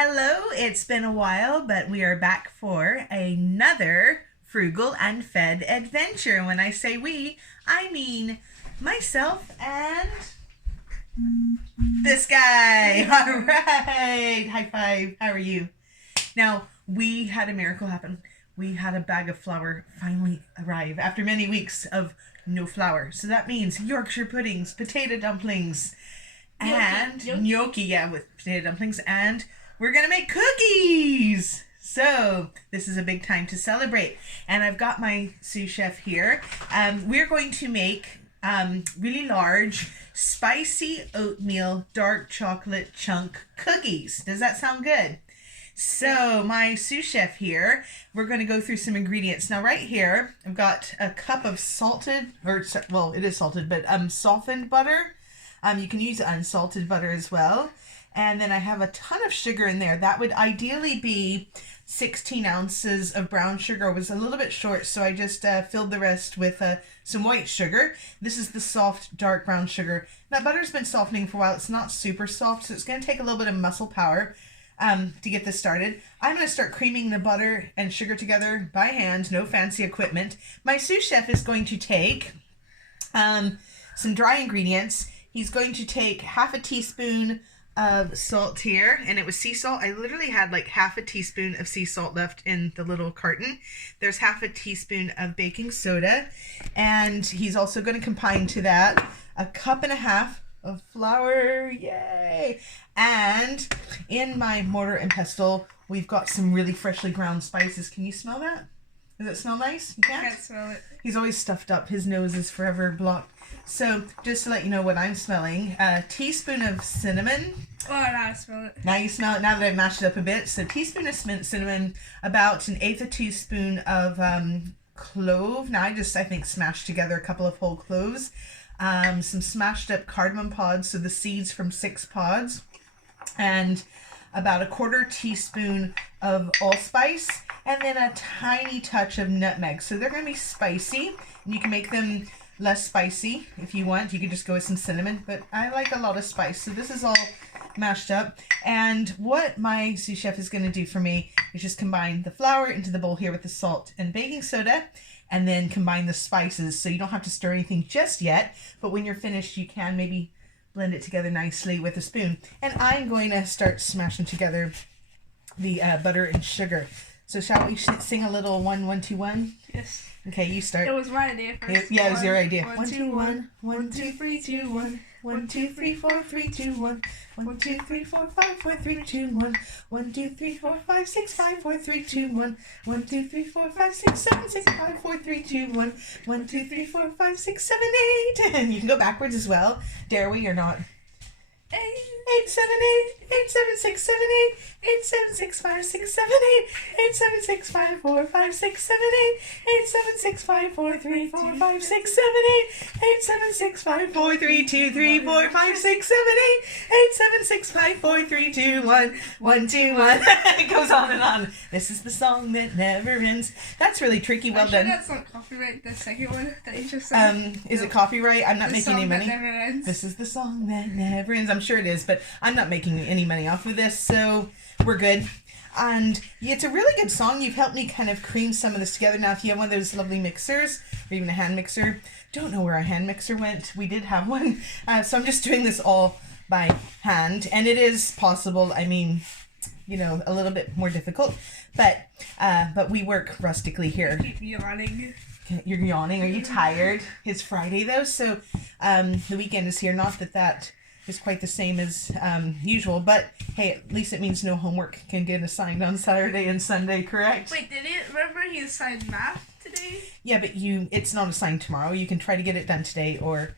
Hello, it's been a while, but we are back for another Frugal and Fed adventure. When I say we, I mean myself and this guy. All right, high five. How are you? Now, we had a miracle happen. We had a bag of flour finally arrive after many weeks of no flour. So that means Yorkshire puddings, potato dumplings, and gnocchi, yeah, with potato dumplings, and we're gonna make cookies. So this is a big time to celebrate, and I've got my sous chef here. We're going to make really large, spicy oatmeal dark chocolate chunk cookies. Does that sound good? So my sous chef here, we're going to go through some ingredients. Now right here, I've got a cup of salted, well, it is salted, but softened butter. You can use unsalted butter as well. And then I have a ton of sugar in there. That would ideally be 16 ounces of brown sugar. I was a little bit short, so I just filled the rest with some white sugar. This is the soft, dark brown sugar. Now, butter's been softening for a while. It's not super soft, so it's going to take a little bit of muscle power to get this started. I'm going to start creaming the butter and sugar together by hand, no fancy equipment. My sous chef is going to take some dry ingredients. He's going to take half a teaspoon of salt here, and it was sea salt. I literally had like half a teaspoon of sea salt left in the little carton. There's half a teaspoon of baking soda, and he's also going to combine to that a cup and a half of flour. Yay! And in my mortar and pestle, we've got some really freshly ground spices. Can you smell that? Does it smell nice? You can't? I can't smell it. He's always stuffed up. His nose is forever blocked. So just to let you know what I'm smelling, a teaspoon of cinnamon. Oh, now I smell it. Now you smell it, now that I've mashed it up a bit. So teaspoon of cinnamon, about 1/8 a teaspoon of clove. Now I think smashed together a couple of whole cloves. Some smashed up cardamom pods, so the seeds from 6 pods. And about 1/4 teaspoon of allspice. And then a tiny touch of nutmeg. So they're going to be spicy. And you can make them less spicy if you want. You could just go with some cinnamon, but I like a lot of spice. So this is all mashed up. And what my sous chef is going to do for me is just combine the flour into the bowl here with the salt and baking soda, and then combine the spices. So you don't have to stir anything just yet, but when you're finished, you can maybe blend it together nicely with a spoon. And I'm going to start smashing together the butter and sugar. So shall we sing a little 1, 1, 2, 1? Yes. Okay, you start. It was my idea first. Yeah, it was your idea. 1, 2, 1. 1, 2, 3, 2, 1. 1, 2, 3, 4, 3, 2, 1. 1, 2, 3, 4, 5, 4, 3, 2, 1. 1, 2, 3, 4, 5, 6, 5, 4, 3, 2, 1. 1, 2, 3, 4, 5, 6, 7, 6, 5, 4, 3, 2, 1. 1, 2, 3, 4, 5, 6, 7, 8. And you can go backwards as well. Dare we or not? 8, 7, 8. 8, 7, 6, 7, 8. 8, 7, 6, 5, 6, 7, 8. 8, 7, 6, 5, 4, 5, 6, 7, 8. 8, 7, 6, 5, 4, 3, 4, 5, 6, 7, 8. 8, 7, 6, 5, 4, 3, 2, 3, 4, 5, 6, 7, 8. 8, 7, 6, 5, 4, 3, 2, 1. 1, 2, 1. It goes on and on. This is the song that never ends. That's really tricky. Well done. That's not copyright, the second one that you just said. Is it copyright? I'm not making any money. The song that never ends. This is the song that never ends. I'm sure it is, but I'm not making any money off of this, so we're good. And yeah, it's a really good song. You've helped me kind of cream some of this together. Now, if you have one of those lovely mixers, or even a hand mixer, don't know where our hand mixer went. We did have one. So I'm just doing this all by hand. And it is possible, I mean, you know, a little bit more difficult. But we work rustically here. Keep yawning. You're yawning. Are you tired? It's Friday, though, so the weekend is here. Not that is quite the same as usual, but hey, at least it means no homework can get assigned on Saturday and Sunday, correct? Wait, remember he assigned math today? Yeah, but it's not assigned tomorrow. You can try to get it done today or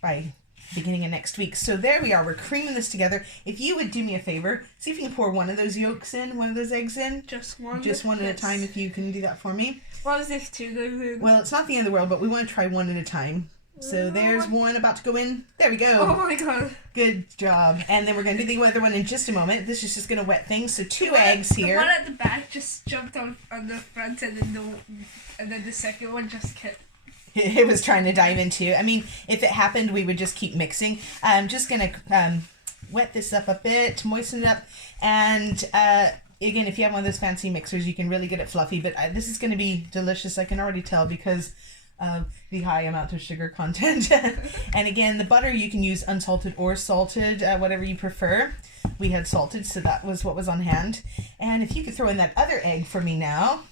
by beginning of next week. So there we are. We're creaming this together. If you would do me a favor, see if you can pour one of those yolks in, one of those eggs in. Just one? Just one at a time, if you can do that for me. What is this too? Well, it's not the end of the world, but we want to try one at a time. So there's one about to go in. There we go. Oh my god. Good job. And then we're going to do the other one in just a moment. This is just going to wet things. So 2 eggs here. The one at the back just jumped on the front, and then the second one just kept... It was trying to dive into. I mean, if it happened, we would just keep mixing. I'm just going to wet this up a bit, moisten it up, and again, if you have one of those fancy mixers, you can really get it fluffy, but this is going to be delicious. I can already tell because of the high amount of sugar content. And again, the butter you can use unsalted or salted, whatever you prefer. We had salted, so that was what was on hand. And if you could throw in that other egg for me now,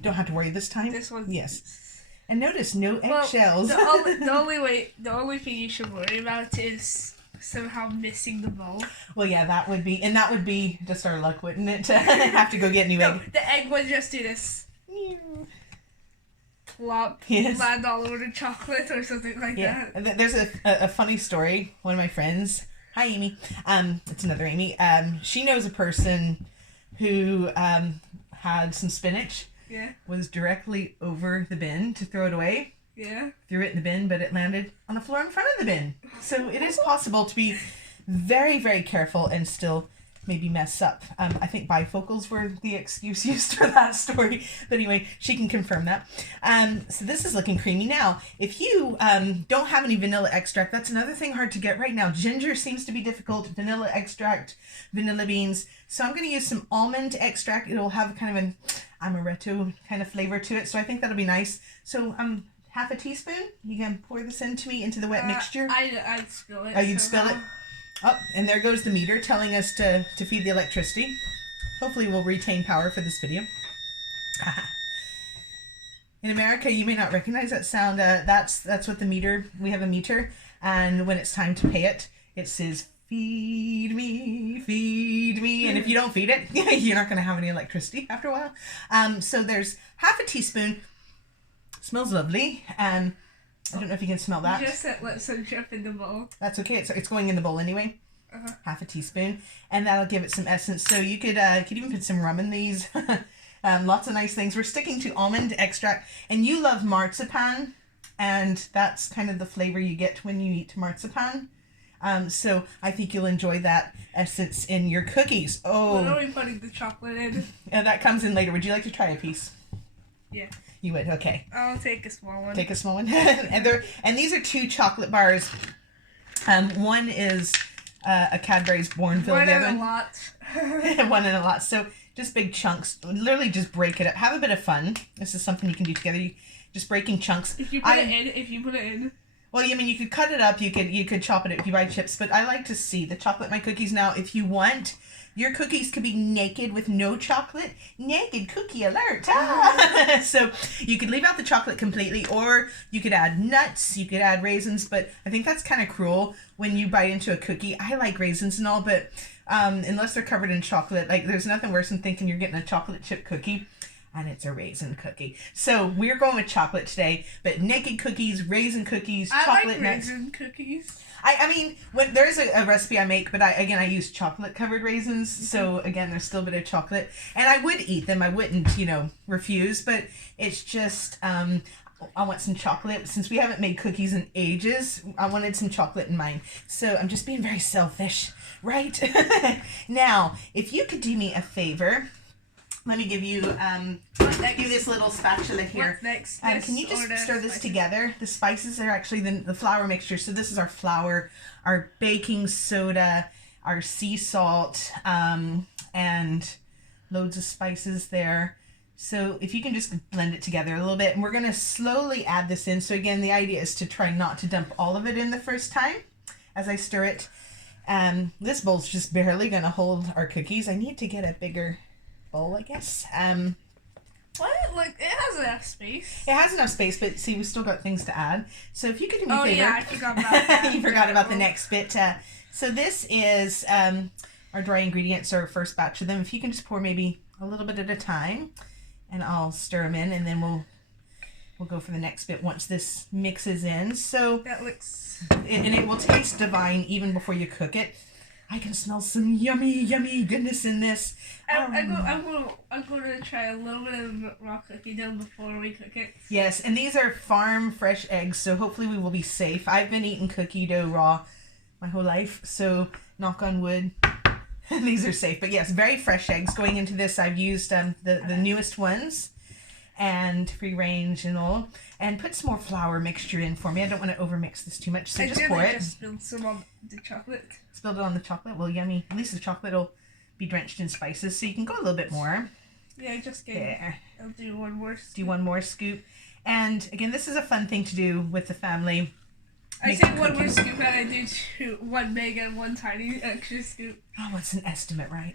don't have to worry this time. This one. Yes. And notice no eggshells. The only thing you should worry about is somehow missing the bowl. Well, yeah, that would be just our luck, wouldn't it? Have to go get new egg. The egg would just do this. Plop, yes. Land all over the chocolate or something like that. And there's a funny story. One of my friends, hi Amy, it's another Amy. She knows a person who had some spinach. Yeah. Was directly over the bin to throw it away. Yeah. Threw it in the bin, but it landed on the floor in front of the bin. So it is possible to be very, very careful and still maybe mess up. I think bifocals were the excuse used for that story. But anyway, she can confirm that. So this is looking creamy now. If you don't have any vanilla extract, that's another thing hard to get right now. Ginger seems to be difficult. Vanilla extract, vanilla beans. So I'm going to use some almond extract. It'll have kind of an amaretto kind of flavor to it. So I think that'll be nice. So half a teaspoon. You can pour this into the wet mixture. I'd spill it. Oh, you'd spill it? Oh, and there goes the meter telling us to feed the electricity. Hopefully we'll retain power for this video. In America, you may not recognize that sound. That's what the meter, we have a meter, and when it's time to pay it, it says, feed me, and if you don't feed it, you're not going to have any electricity after a while. So there's half a teaspoon. Smells lovely. I don't know if you can smell that. You just said let some drip in the bowl. That's okay. It's going in the bowl anyway. Half a teaspoon, and that'll give it some essence. So you could even put some rum in these. Lots of nice things. We're sticking to almond extract, and you love marzipan, and that's kind of the flavor you get when you eat marzipan. So I think you'll enjoy that essence in your cookies. Oh, when are we putting the chocolate in? That comes in later. Would you like to try a piece? Yeah. You would, okay. I'll take a small one. Take a small one. and these are 2 chocolate bars. One is a Cadbury's Bourneville. One the and other a lot. One and a lot. So just big chunks. Literally just break it up. Have a bit of fun. This is something you can do together. Just breaking chunks. If you put it in. Well, I mean, you could cut it up. You could chop it if you buy chips. But I like to see the chocolate in my cookies now. If you want, your cookies could be naked with no chocolate. Naked cookie alert. So you could leave out the chocolate completely, or you could add nuts, you could add raisins, but I think that's kind of cruel when you bite into a cookie. I like raisins and all, but unless they're covered in chocolate, like there's nothing worse than thinking you're getting a chocolate chip cookie and it's a raisin cookie. So we're going with chocolate today, but naked cookies, raisin cookies, chocolate nuts. I like raisin cookies. I mean, when there's a recipe I make, but I use chocolate covered raisins. So again, there's still a bit of chocolate, and I would eat them. I wouldn't, refuse. But it's just I want some chocolate. Since we haven't made cookies in ages, I wanted some chocolate in mine. So I'm just being very selfish, right? Now, if you could do me a favor. Let me give you this little spatula here. What's next? Can you just stir this together? The spices are actually the flour mixture. So this is our flour, our baking soda, our sea salt, and loads of spices there. So if you can just blend it together a little bit. And we're going to slowly add this in. So again, the idea is to try not to dump all of it in the first time as I stir it. This bowl's just barely going to hold our cookies. I need to get a bigger bowl, I guess. What? Like, it has enough space. It has enough space, but see, we've still got things to add. So if you could do me a favor. Oh, yeah, I forgot about that. You forgot about the next bit. So this is our dry ingredients, our first batch of them. If you can just pour maybe a little bit at a time, and I'll stir them in, and then we'll go for the next bit once this mixes in. So that looks... And it will taste divine even before you cook it. I can smell some yummy goodness in this. I'm gonna try a little bit of raw cookie dough before we cook it. Yes, and these are farm fresh eggs, so hopefully we will be safe. I've been eating cookie dough raw my whole life, so knock on wood, these are safe. But yes, very fresh eggs going into this. I've used the newest ones, and free range and all. And put some more flour mixture in for me. I don't want to overmix this too much, so just pour it. Just spilled some on the chocolate. Spilled it on the chocolate? Well, yummy. At least the chocolate will be drenched in spices, so you can go a little bit more. Yeah, just get I'll do one more scoop. Do one more scoop. And again, this is a fun thing to do with the family. I take one more scoop and I do one big and one tiny extra scoop. Oh, what's an estimate, right?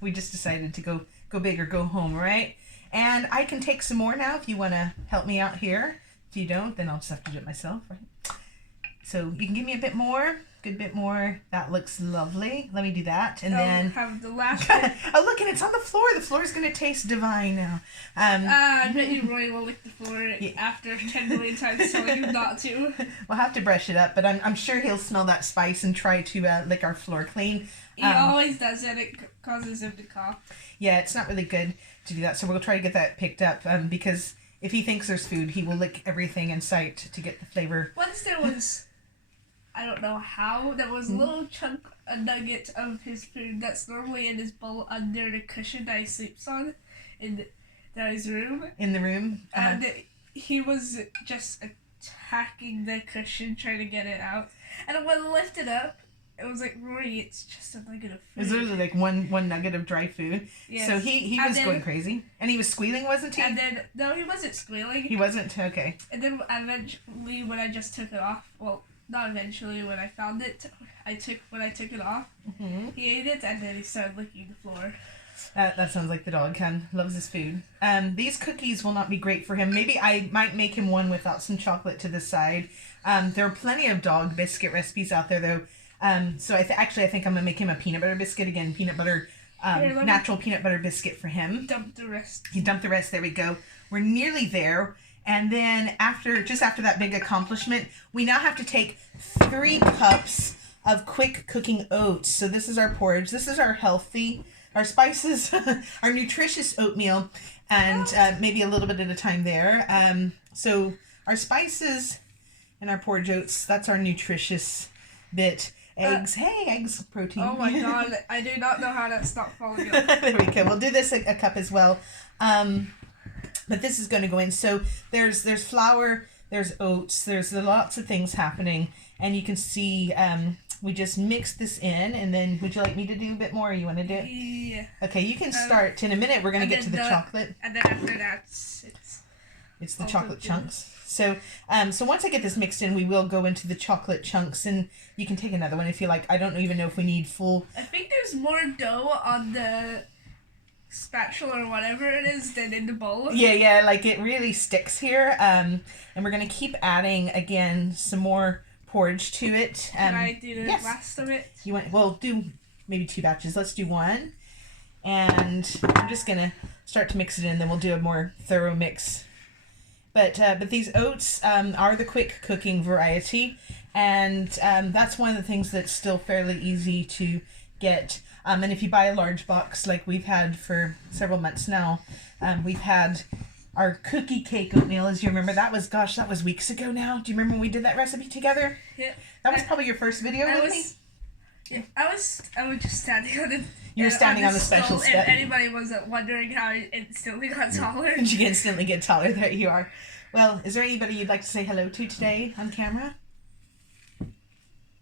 we just decided to go big or go home, right? And I can take some more now if you want to help me out here. If you don't, then I'll just have to do it myself, right? So you can give me a bit more, good bit more. That looks lovely. Let me do that, and then have the last bit. Oh, look, and it's on the floor. The floor is going to taste divine now. I bet you Roy will lick the floor after 10 million times telling him not to. We'll have to brush it up, but I'm sure he'll smell that spice and try to lick our floor clean. He always does it. It causes him to cough. Yeah, it's not really good to do that, so we'll try to get that picked up, because if he thinks there's food, he will lick everything in sight to get the flavor. Once there was, I don't know how, there was a little chunk, a nugget of his food that's normally in his bowl under the cushion that he sleeps on in his room. In the room? And he was just attacking the cushion, trying to get it out. And when I lifted up, it was like, Rory, it's just a nugget of food. It was literally like one nugget of dry food. Yes. So he was going crazy. And he was squealing, wasn't he? And then, no, he wasn't squealing. He wasn't? Okay. And then eventually when I just took it off, well, not eventually, when I found it, when I took it off, he ate it and then he started licking the floor. That sounds like the dog. Ken loves his food. These cookies will not be great for him. Maybe I might make him one without some chocolate to the side. There are plenty of dog biscuit recipes out there, though. So I think I'm going to make him a peanut butter biscuit. Again, peanut butter, natural peanut butter biscuit for him. Dump the rest. You dump the rest. There we go. We're nearly there. And then just after that big accomplishment, we now have to take 3 cups of quick cooking oats. So this is our porridge. This is our our spices, our nutritious oatmeal, and maybe a little bit at a time there. So our spices and our porridge oats, that's our nutritious bit. Eggs. Hey, eggs, protein. Oh my god, I do not know how that's not falling off. There we go. We'll do this a cup as well. But this is going to go in. So there's flour, there's oats, there's lots of things happening. And you can see we just mix this in. And then would you like me to do a bit more? Or you want to do it? Yeah. Okay, you can start. In a minute, we're going to get to the chocolate. And then after that, it's the chocolate chunks. So once I get this mixed in, we will go into the chocolate chunks, and you can take another one if you like. I don't even know if we need full. I think there's more dough on the spatula or whatever it is than in the bowl. Yeah, like it really sticks here. And we're gonna keep adding again some more porridge to it. Can I do the last of it? We'll do maybe 2 batches. Let's do 1, and we're just gonna start to mix it in. Then we'll do a more thorough mix. But these oats are the quick cooking variety, and that's one of the things that's still fairly easy to get. And if you buy a large box like we've had for several months now, we've had our cookie cake oatmeal, as you remember. That was weeks ago now. Do you remember when we did that recipe together? Yeah. That was probably your first video with me? Yeah, I was just standing on it. You were standing on the special step. If anybody was wondering how I instantly got taller. And you instantly get taller. There you are. Well, is there anybody you'd like to say hello to today on camera?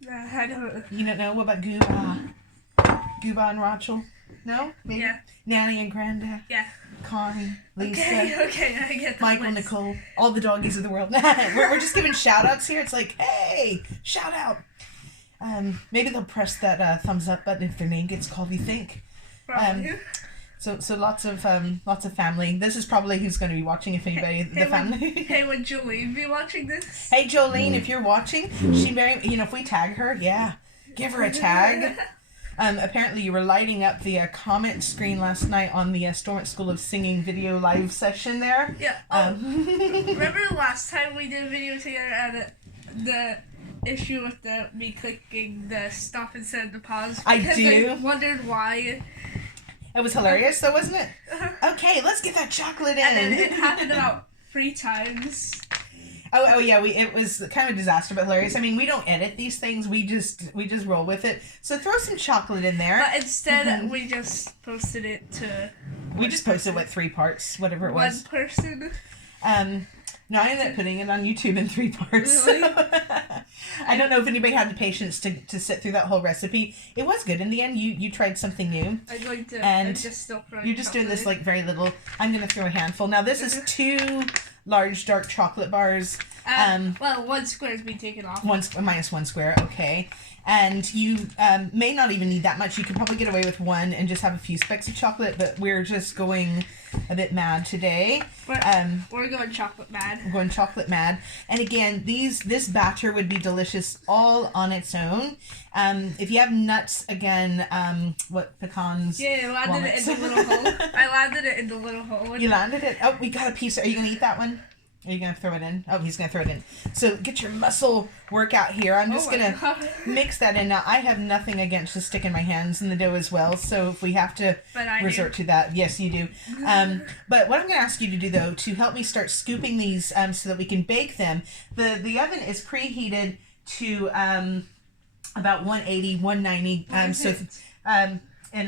I don't. You don't know? What about Gooba? Gooba and Rachel? No? Maybe? Yeah. Nanny and Grandad? Yeah. Connie, Lisa. Okay, I get the Michael, list. Nicole, all the doggies of the world. we're just giving shout outs here. It's like, hey, shout out. Maybe they'll press that thumbs up button if their name gets called, you think? Probably. So lots of family. This is probably who's going to be watching, if anybody, the family. Would Jolene be watching this? Hey Jolene, if you're watching, if we tag her, yeah, give her a tag. Apparently you were lighting up the comment screen last night on the Stormont School of Singing video live session there. Yeah. Remember the last time we did a video together and the issue with me clicking the stop instead of the pause? I do. I wondered why. It was hilarious though, wasn't it? Okay, let's get that chocolate in. And then it happened about 3 times. Oh yeah, it was kind of a disaster, but hilarious. I mean, we don't edit these things; we just roll with it. So throw some chocolate in there. But instead, we just posted it to We just posted, 3 parts, whatever it was. One person. No, I ended up putting it on YouTube in 3 parts. Really? I don't know if anybody had the patience to sit through that whole recipe. It was good. In the end, you tried something new. I'm going to... And just still you're just doing this, like, very little. I'm going to throw a handful. Now, this is 2 large dark chocolate bars. Well, 1 square has been taken off. Minus 1 square, okay. And you may not even need that much. You could probably get away with 1 and just have a few specks of chocolate, but we're just going a bit mad today. We're going chocolate mad. We're going chocolate mad. And again, this batter would be delicious all on its own. If you have nuts, again, pecans? Yeah, I landed it in the little hole. I landed it in the little hole. You landed it? Oh, we got a piece. Are you going to eat that one? Are you going to throw it in? Oh, he's going to throw it in. So get your muscle workout here. I'm just going to mix that in. Now, I have nothing against just sticking my hands in the dough as well. So if we have to resort to that, yes, you do. But what I'm going to ask you to do, though, to help me start scooping these so that we can bake them, the oven is preheated to about 180, 190. And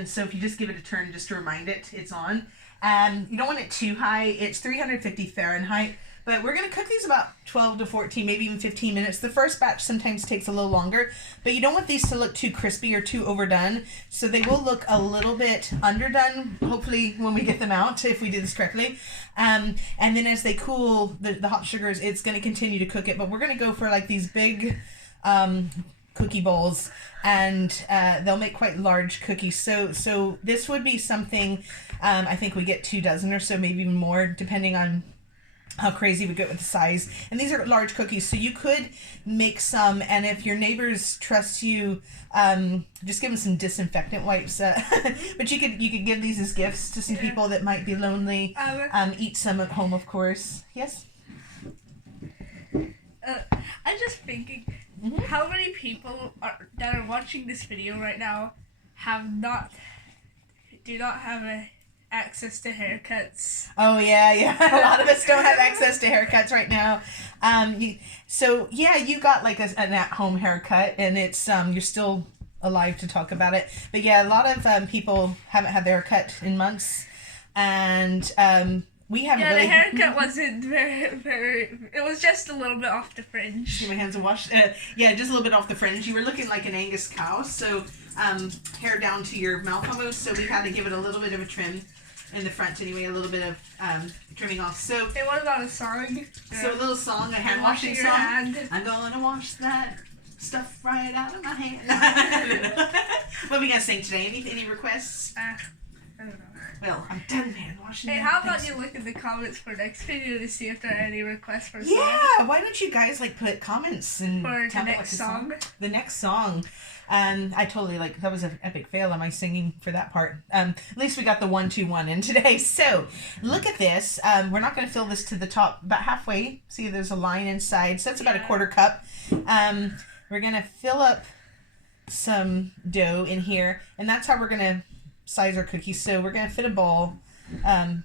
so if you just give it a turn just to remind it, it's on. You don't want it too high. It's 350 Fahrenheit. But we're going to cook these about 12 to 14, maybe even 15 minutes. The first batch sometimes takes a little longer, but you don't want these to look too crispy or too overdone. So they will look a little bit underdone, hopefully, when we get them out, if we do this correctly. And then as they cool, the hot sugars, it's going to continue to cook it. But we're going to go for like these big cookie bowls, and they'll make quite large cookies. So this would be something, I think we get 2 dozen or so, maybe even more, depending on how crazy we get with the size. And these are large cookies, so you could make some, and if your neighbors trust you, just give them some disinfectant wipes. But you could give these as gifts to some people that might be lonely. Eat some at home, of course. Yes? I'm just thinking, how many people that are watching this video right now do not have access to haircuts? Oh yeah. A lot of us don't have access to haircuts right now. You got like an at-home haircut, and it's you're still alive to talk about it. But yeah, a lot of people haven't had their haircut in months, and we haven't. Yeah, really... the haircut wasn't very. It was just a little bit off the fringe. Give my hands a wash. Yeah, just a little bit off the fringe. You were looking like an Angus cow, so hair down to your mouth almost. So we had to give it a little bit of a trim. In the front anyway, a little bit of trimming off. So hey, what about a song? So a little song, a hand washing song. I'm gonna wash that stuff right out of my hand. What are we gonna sing today? Any requests? I don't know. Well, I'm done hand washing. Hey, how about you look in the comments for next video to see if there are any requests for songs? Yeah, why don't you guys put comments and for the next song? The next song. I totally that was an epic fail on my singing for that part. At least we got the 1-2-1 in today. So look at this. We're not going to fill this to the top, about halfway. See, there's a line inside, so that's about a 1/4 cup. We're going to fill up some dough in here, and that's how we're going to size our cookies. So we're going to fit a bowl. And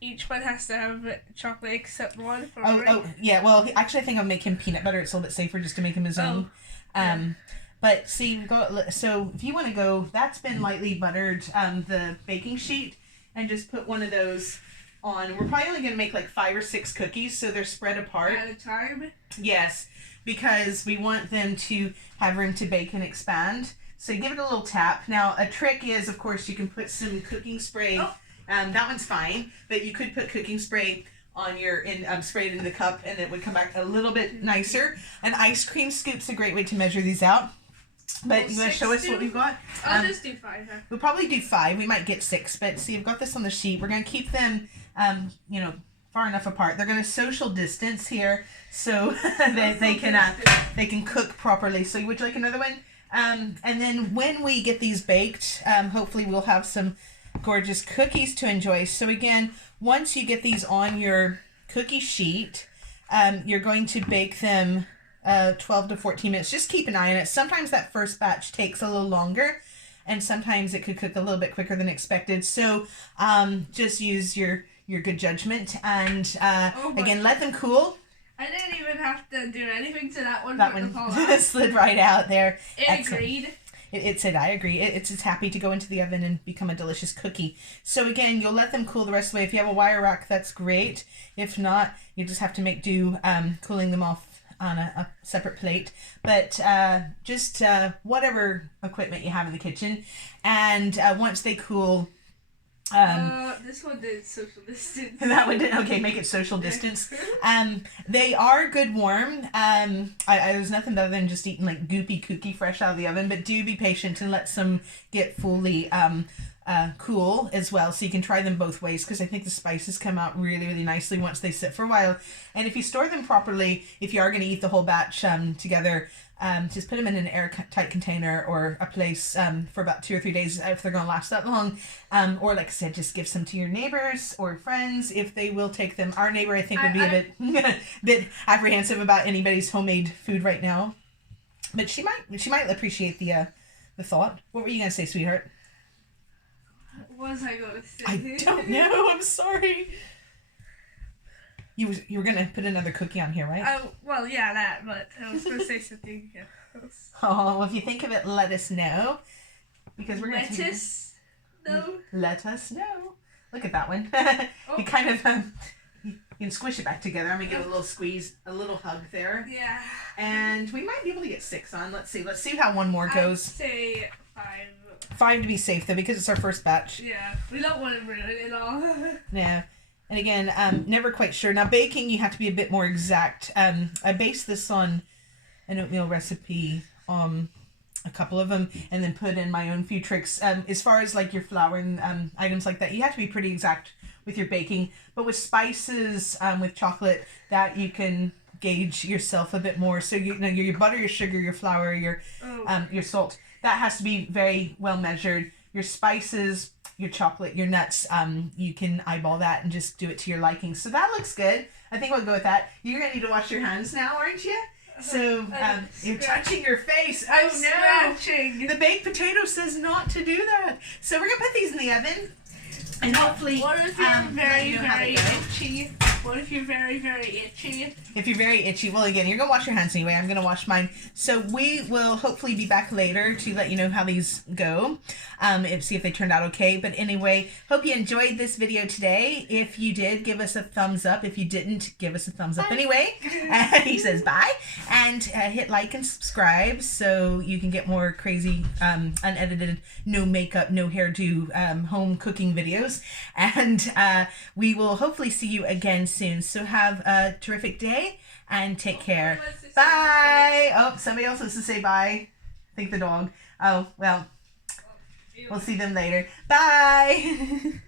each one has to have chocolate except one. Yeah. Well, actually, I think I'll make him peanut butter. It's a little bit safer just to make him his own. But see, so if you want to go, that's been lightly buttered, the baking sheet, and just put one of those on. We're probably only going to make like 5 or 6 cookies, so they're spread apart. At a time? Yes, because we want them to have room to bake and expand. So give it a little tap. Now, a trick is, of course, you can put some cooking spray. That one's fine, but you could put cooking spray on your spray it in the cup, and it would come back a little bit nicer. An ice cream scoop's a great way to measure these out. But you want to show us what we've got? I'll just do 5. We'll probably do 5. We might get 6, but see, I've got this on the sheet. We're going to keep them, far enough apart. They're going to social distance here, so that they can cook properly. So would you like another one? And then when we get these baked, hopefully we'll have some gorgeous cookies to enjoy. So again, once you get these on your cookie sheet, you're going to bake them 12 to 14 minutes. Just keep an eye on it. Sometimes that first batch takes a little longer, and sometimes it could cook a little bit quicker than expected. So just use your good judgment, and again, let them cool. I didn't even have to do anything to that one. That one slid right out there. It agreed. It said, I agree. It's happy to go into the oven and become a delicious cookie. So again, you'll let them cool the rest of the way. If you have a wire rack, that's great. If not, you just have to make do cooling them off on a separate plate. But just whatever equipment you have in the kitchen. And once they cool... this one did social distance. That one did, okay, make it social distance. They are good warm. There's nothing better than just eating like goopy cookie fresh out of the oven, but do be patient and let some get fully cool as well, so you can try them both ways, because I think the spices come out really, really nicely once they sit for a while. And if you store them properly, if you are going to eat the whole batch together, just put them in an airtight container or a place for about 2 or 3 days if they're going to last that long. Or like I said, just give some to your neighbors or friends if they will take them. Our neighbor, I think, would be a bit apprehensive about anybody's homemade food right now, but she might appreciate the thought. What were you gonna say, sweetheart? What was I gonna say? I don't know. I'm sorry. You were gonna put another cookie on here, right? Well, yeah, that. But I was gonna say something else. Oh, well, if you think of it, let us know, because we're gonna lettuce. No. Let us know. Look at that one. Oh. You kind of you can squish it back together. I'm gonna give it a little squeeze, a little hug there. Yeah. And we might be able to get 6 on. Let's see. Let's see how one more goes. I'd say 5. 5 to be safe though, because it's our first batch. Yeah, we don't want to ruin it all. Yeah. And again, never quite sure. Now baking, you have to be a bit more exact. I based this on an oatmeal recipe, a couple of them, and then put in my own few tricks. As far as like your flour and items like that, you have to be pretty exact with your baking. But with spices, with chocolate, that you can gauge yourself a bit more. So you know your butter, your sugar, your flour, your salt, that has to be very well measured. Your spices, your chocolate, your nuts, you can eyeball that and just do it to your liking. So that looks good. I think we'll go with that. You're gonna need to wash your hands now, aren't you? So you're touching your face. Oh no! Scratching. The baked potato says not to do that. So we're gonna put these in the oven, and hopefully. What if you're very, very itchy? What if you're very, very itchy? If you're very itchy, well, again, you're gonna wash your hands anyway. I'm gonna wash mine. So we will hopefully be back later to let you know how these go, and see if they turned out okay. But anyway, hope you enjoyed this video today. If you did, give us a thumbs up. If you didn't, give us a thumbs up anyway. He says bye, and hit like and subscribe so you can get more crazy, unedited, no makeup, no hairdo, home cooking videos. And we will hopefully see you again soon. So have a terrific day and take care. Bye. Oh, somebody else wants to say bye. I think the dog. Oh, well, we'll see them later. Bye.